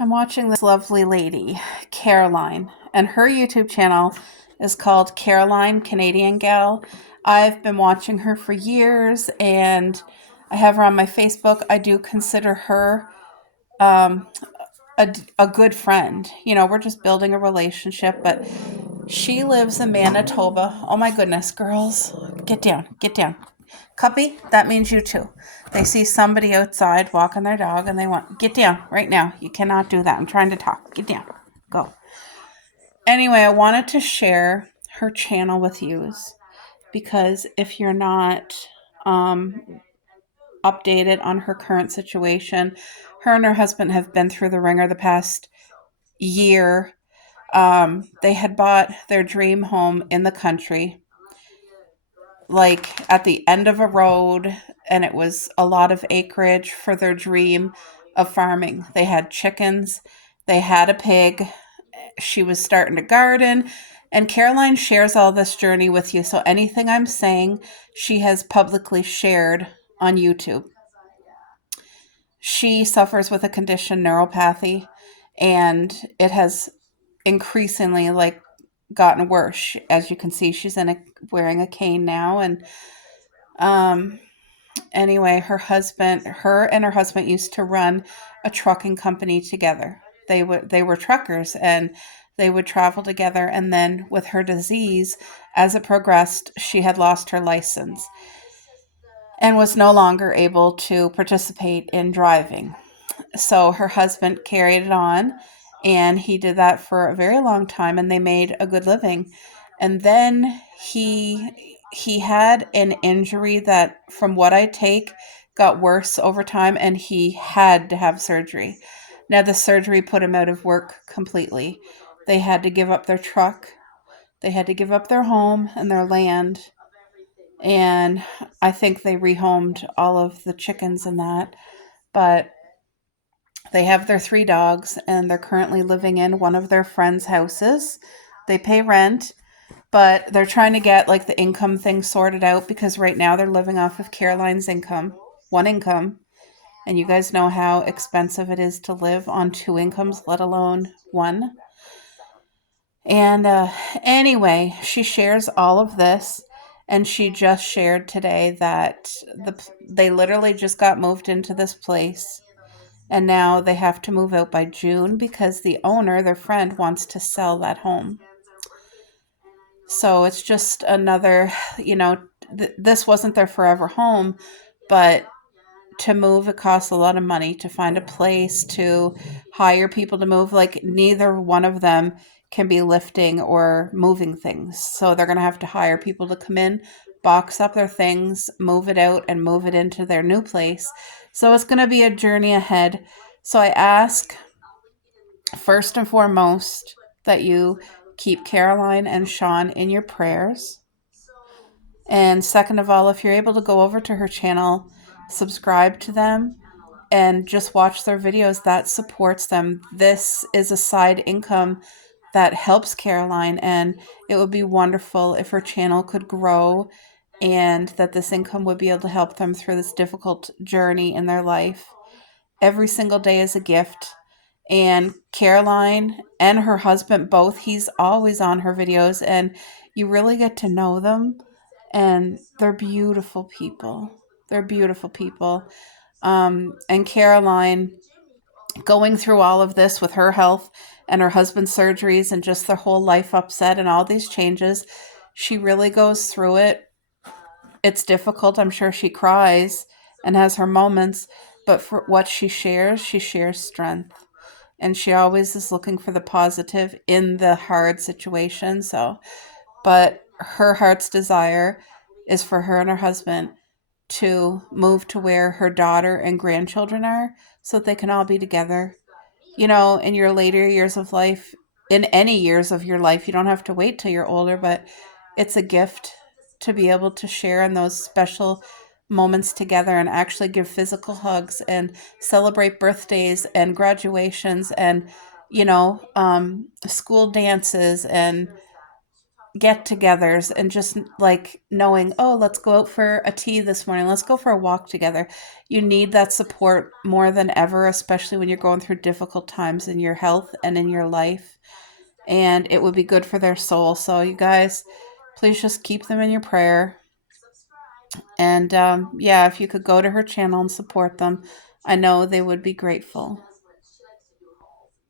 I'm watching this lovely lady, Caroline, and her YouTube channel is called Caroline Canadian Gal. I've been watching her for years and I have her on my Facebook. I do consider her um, a good friend. You know, we're just building a relationship, but she lives in Manitoba. Oh my goodness, girls. Get down, get down. Cuppy, that means you too. They see somebody outside walking their dog and they want, get down right now. You cannot do that. I'm trying to talk. Get down. Go. Anyway, I wanted to share her channel with you because if you're not updated on her current situation, her and her husband have been through the ringer the past year. They had bought their dream home in the country, like at the end of a road, and it was a lot of acreage for their dream of farming. They had chickens, they had a pig, she was starting to garden, and Caroline shares all this journey with you. So anything I'm saying, she has publicly shared on YouTube. She suffers with a condition, neuropathy, and it has increasingly gotten worse. As you can see, she's wearing a cane now, and um anyway, her and her husband used to run a trucking company together. They were truckers and they would travel together, and then with her disease, as it progressed, she had lost her license and was no longer able to participate in driving. So her husband carried it on, and he did that for a very long time, and they made a good living. And then he had an injury that, from what I take, got worse over time, and he had to have surgery. Now the surgery put him out of work completely. They had to give up their truck, they had to give up their home and their land, and I think they rehomed all of the chickens and that. But they have their three dogs, and they're currently living in one of their friends' houses. They pay rent, but they're trying to get like the income thing sorted out because right now they're living off of Caroline's income, one income. And you guys know how expensive it is to live on two incomes, let alone one. And anyway, she shares all of this, and she just shared today that they literally just got moved into this place, and now they have to move out by June because the owner, their friend, wants to sell that home. So it's just another, you know, this wasn't their forever home, but to move, it costs a lot of money to find a place, to hire people to move. Like, neither one of them can be lifting or moving things. So they're going to have to hire people to come in, box up their things, move it out, and move it into their new place. So it's going to be a journey ahead. So I ask, first and foremost, that you keep Caroline and Sean in your prayers. And second of all, if you're able to go over to her channel, subscribe to them, and just watch their videos, that supports them. This is a side income that helps Caroline, and it would be wonderful if her channel could grow and that this income would be able to help them through this difficult journey in their life. Every single day is a gift. And Caroline and her husband both, he's always on her videos, and you really get to know them, and they're beautiful people. They're beautiful people. And Caroline, going through all of this with her health and her husband's surgeries and just their whole life upset and all these changes, she really goes through it. It's difficult. I'm sure she cries and has her moments, but for what she shares strength. And she always is looking for the positive in the hard situation. So, but her heart's desire is for her and her husband to move to where her daughter and grandchildren are so that they can all be together. You know, in your later years of life, in any years of your life, you don't have to wait till you're older, but it's a gift to be able to share in those special moments together and actually give physical hugs and celebrate birthdays and graduations and, school dances and get-togethers and just like knowing, oh, let's go out for a tea this morning, let's go for a walk together. You need that support more than ever, especially when you're going through difficult times in your health and in your life. And it would be good for their soul. So, you guys, please just keep them in your prayer. And yeah, if you could go to her channel and support them, I know they would be grateful.